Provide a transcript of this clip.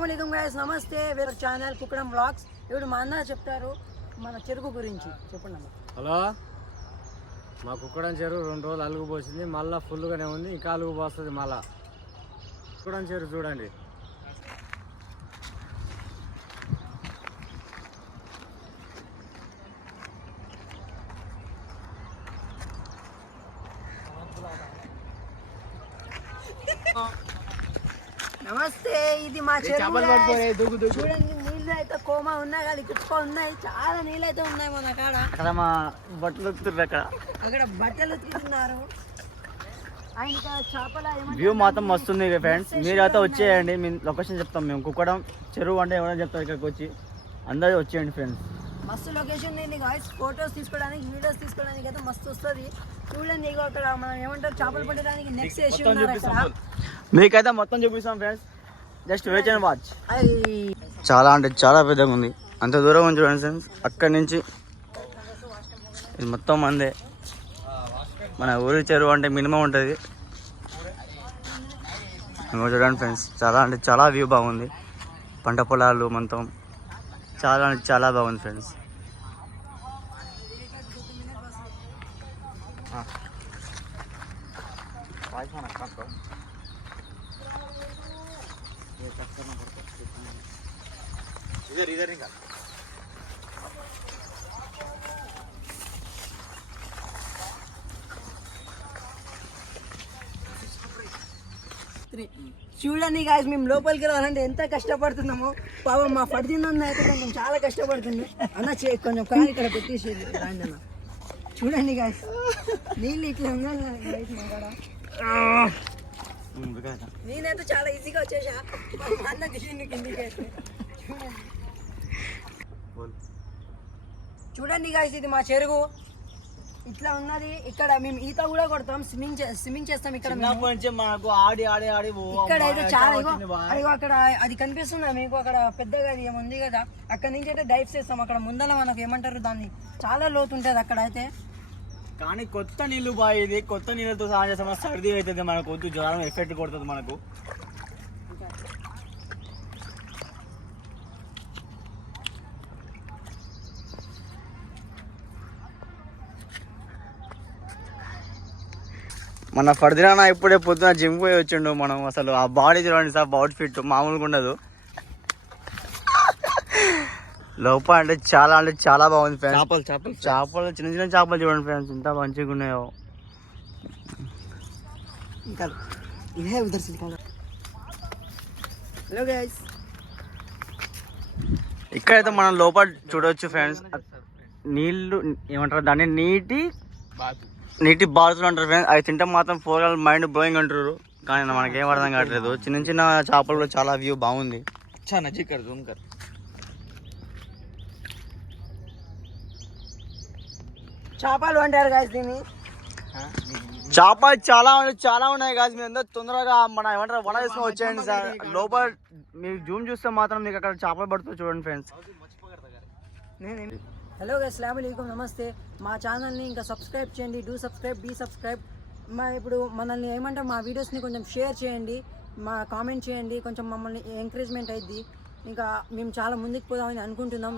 అస్సలాముఅలైకుం guys, నమస్తే. వేరే channel Kukkadam vlogs. ఇప్పుడు మా అన్న చెప్తారు మన చెరుకు గురించి. చెప్పండి అన్న. హలో, మా కుక్కడం చెరువు 2 రోజులు అలుగు పోసింది, మళ్ళీ ఫుల్గానే ఉంది, ఇంకా అలుగు పోస్తుంది. మళ్ళా కుక్కడం చెరువు చూడండి. నమస్తే, ఇది మా చెరువు. చూడండి, నీళ్ళు అయితే కోమా ఉన్నాయి, కానీ కుక్క ఉన్నాయి. చాలా నీళ్ళు అయితే ఉన్నాయి మన కాడ. అక్కడ మా బట్టలు ఉతుకుతున్నారు, అక్కడ బట్టలు ఉతుకుతున్నారు. వ్యూ మాత్రం మస్తుంది ఫ్రెండ్స్. మీరు అయితే వచ్చేయండి, మీ లొకేషన్ చెప్తాం మేము. కుక్కడం చెరువు అంటే ఎవరైనా చెప్తారు, ఇక్కడికి వచ్చి అందరూ వచ్చేయండి ఫ్రెండ్స్. మస్తు లొకేషన్ ఉంది గాయ్స్. ఫొటోస్ తీసుకోవడానికి, వీడియోస్ తీసుకోవడానికి అయితే మస్తు వస్తుంది. చూడండి, ఇగో అక్కడ మనం ఏమంటారు చేపలు పట్టడానికి నెక్స్ట్ వేసి ఉన్నారు అక్కడ. మీకైతే మొత్తం చూపిస్తాం friends, just wait and watch. చాలా అంటే చాలా పెద్దగా ఉంది, అంత దూరం ఉంది చూడండి ఫ్రెండ్స్. అక్కడి నుంచి ఇది మొత్తం మందే. మన ఊరి చెరువు అంటే మినిమం ఉంటుంది. చూడండి ఫ్రెండ్స్, చాలా అంటే చాలా వ్యూ బాగుంది. పంట పొలాలు మొత్తం చాలా అంటే చాలా బాగుంది ఫ్రెండ్స్. చూడండి గాయస్, మేము లోపలికి రావాలంటే ఎంత కష్టపడుతున్నామో. పాపం మా పడిన అయితే కొంచెం చాలా కష్టపడుతుంది అన్న. కొంచెం కానీ ఇక్కడ పెట్టేసేది రాండి అన్న. చూడండి గాయస్, నీళ్ళు ఇట్లా ఉండాలి. నేనైతే చాలా ఈజీగా వచ్చేసా, అన్న దిగింది కిందికి. చూడండి గాయస్, ఇది మా చెరువు ఇట్లా ఉన్నది. ఇక్కడ మేము ఈత కూడా కొడతాం, స్విమ్మింగ్ చేస్తాం ఇక్కడ. మనకు ఆడి ఆడి ఆడి ఇక్కడ అయితే చాలా అదిగో అక్కడ అది కనిపిస్తుందా మీకు? అక్కడ పెద్దగా అది ఏముంది కదా, అక్కడ నుంచి అయితే డైవ్ చేస్తాం. అక్కడ ముందర మనకు ఏమంటారు దాన్ని, చాలా లోతు ఉంటుంది అక్కడ అయితే. కానీ కొత్త నీళ్ళు బాగా, కొత్త నీళ్ళతో స్నానం చేస్తాం, సర్ది అవుతుంది మనకు, వద్దు జ్వరం ఎఫెక్ట్ కొడుతుంది మనకు. మన ఫర్దిరానా ఇప్పుడే పొద్దున జిమ్ పోయి వచ్చిండు. మనం అసలు ఆ బాడీ చూడండి సార్, అవుట్ ఫిట్ మామూలుగా ఉండదు. లోపల అంటే చాలా బాగుంది ఫ్రెండ్స్. చేపలు చిన్న చిన్న చేపలు చూడండి ఫ్రెండ్స్, ఎంత మంచిగా ఉన్నాయో. హలో గైస్, ఇక్కడైతే మనం లోపల చూడవచ్చు ఫ్రెండ్స్. నీళ్ళు ఏమంటారు దాన్ని, నీటి బాతులు అంటారు ఫ్రెండ్స్. అవి తింటే మాత్రం ఫోర్ మైండ్ బ్లోయింగ్ అంటారు, కానీ మనకేం అర్థం కావట్లేదు. చిన్న చిన్న చేపలు చాలా వ్యూ బాగుంది. చేపలు అంటారు గాయస్ దీన్ని. చేపలు చాలా ఉన్నాయి గాయస్. మీరు అందరూ తొందరగా మన ఏమంటారు వల వేసుకొని వచ్చేయండి సార్. లోపల మీరు జూమ్ చూస్తే మాత్రం మీకు అక్కడ చేపలు పడుతుంది చూడండి ఫ్రెండ్స్. హలో గైస్, అస్సలాముఅలైకుం, నమస్తే. మా ఛానల్ని ఇంకా సబ్స్క్రైబ్ చేయండి. Do subscribe, be subscribe. ఇప్పుడు మనల్ని ఏమంటారు, మా వీడియోస్ని కొంచెం షేర్ చేయండి, మా కామెంట్ చేయండి, కొంచెం మమ్మల్ని ఎంకరేజ్మెంట్ అయ్యిద్ది. ఇంకా మేము చాలా ముందుకు పోదామని అనుకుంటున్నాం.